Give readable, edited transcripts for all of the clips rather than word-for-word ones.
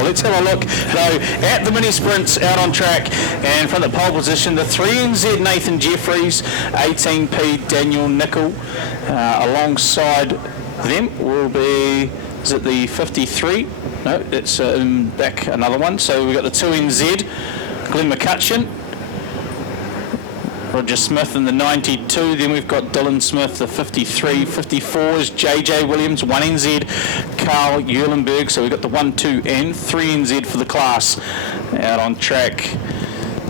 well. Let's have a look, though, at the mini sprints out on track. And from the pole position, the 3NZ Nathan Jefferies, 18p Daniel Nickel. Alongside them will be, is it the 53? No, it's back another one. So we've got the 2NZ, Glen McCutcheon, Roger Smith in the 92, then we've got Dylan Smith, the 53, 54 is JJ Williams, 1NZ, Karl Uhlenberg, so we've got the 1, 2 and 3NZ for the class out on track.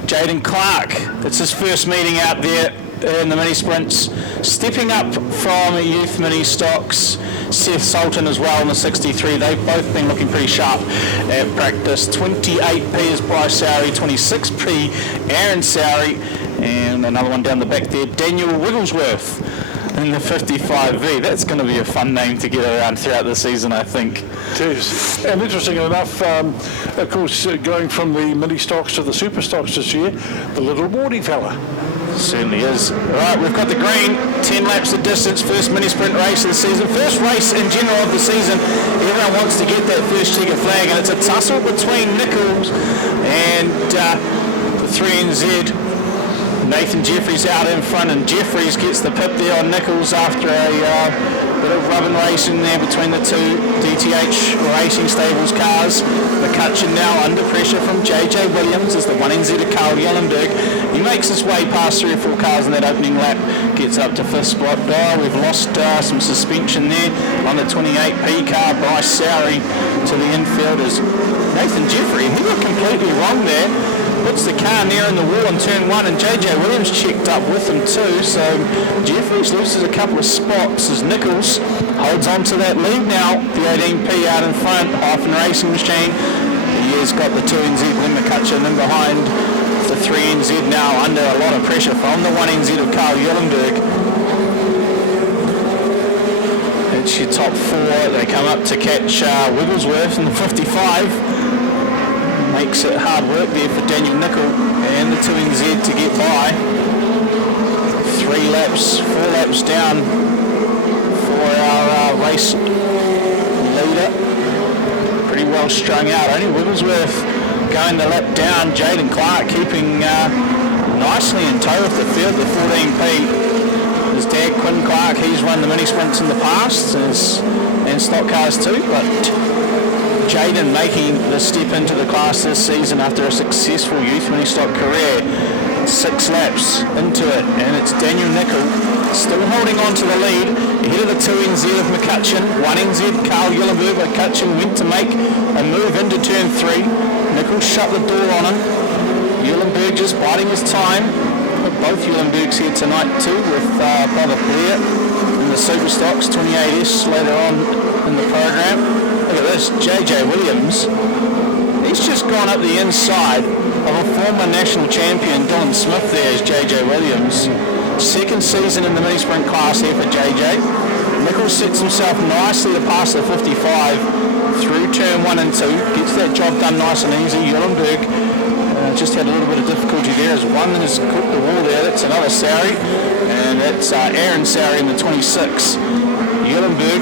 Jayden Clark, it's his first meeting out there in the mini sprints, stepping up from youth mini stocks. Seth Salton as well in the 63, they've both been looking pretty sharp at practice. 28p is Bryce Sowry, 26p Aaron Sowry, and another one down the back there, Daniel Wigglesworth in the 55v. That's going to be a fun name to get around throughout the season, I think. It is. And interesting enough, of course, going from the mini stocks to the super stocks this year, the little warty fella. Certainly is. Right, we've got the green, 10 laps of distance, first mini sprint race of the season, first race in general of the season. Everyone wants to get that first checkered flag, and it's a tussle between Nichols and the 3NZ. Nathan Jefferies out in front, and Jefferies gets the pip there on Nichols after a bit of rubbing racing there between the two DTH Racing Stables cars. McCutcheon now under pressure from JJ Williams as the 1NZ of Karl Uhlenberg. He makes his way past 3 or 4 cars in that opening lap, gets up to 5th spot. We've lost some suspension there on the 28p car. Bryce Sowry to the infielders. Nathan Jefferies, he got completely wrong there. Puts the car near in the wall in turn 1, and JJ Williams checked up with him too, so Jefferies loses a couple of spots as Nichols holds on to that lead now. The 18p out in front, Hyphen Racing Machine. He has got the 2NZ Glen McCutcheon in behind. The 3NZ now under a lot of pressure from the 1NZ of Karl Uhlenberg. It's your top 4. They come up to catch Wigglesworth in the 55. Makes it hard work there for Daniel Nickel and the 2NZ to get by. 3 laps, 4 laps down for our race leader. Pretty well strung out. Only Wigglesworth going the lap down. Jayden Clark keeping nicely in tow with the field, the 14p. His dad, Quinn Clark, he's run the mini sprints in the past and stock cars too, but Jayden making the step into the class this season after a successful youth mini stock career. 6 laps into it, and it's Daniel Nickel still holding on to the lead ahead of the 2NZ of McCutcheon. 1NZ Karl Uhlenberg. McCutcheon went to make a move into turn 3. Nickel shut the door on him. Uhlenberg just biding his time. Both Uhlenbergs here tonight too, with brother Blair in the super stocks, 28S later on in the program. Look at this, JJ Williams. He's just gone up the inside of a former national champion, Dylan Smith there is JJ Williams. Second season in the mini sprint class here for JJ. Nichols sets himself nicely to pass the 55 through turn 1 and 2. Gets that job done nice and easy. Uhlenberg just had a little bit of difficulty there as one has cooked the wall there. That's another Sowry, and that's Aaron Sowry in the 26. Uhlenberg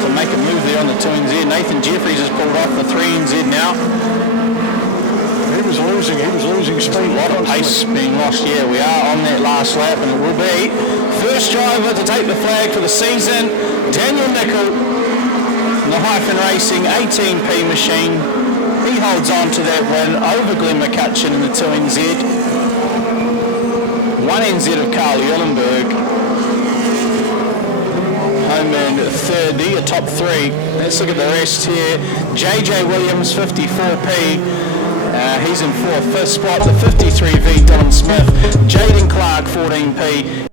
to make a move there on the 2NZ. Nathan Jefferies has pulled off the 3NZ now. He was losing speed. A lot of pace being lost. Yeah, we are on that last lap, and it will be first driver to take the flag for the season, Daniel Nickel, the Hyphen Racing 18p machine. He holds on to that win over Glen McCutcheon in the 2NZ. 1NZ of Karl Uhlenberg. Home in third, a top 3. Let's look at the rest here. JJ Williams, 54p. He's in 4th. 5th spot, the 53v Dylan Smith. Jayden Clark, 14p.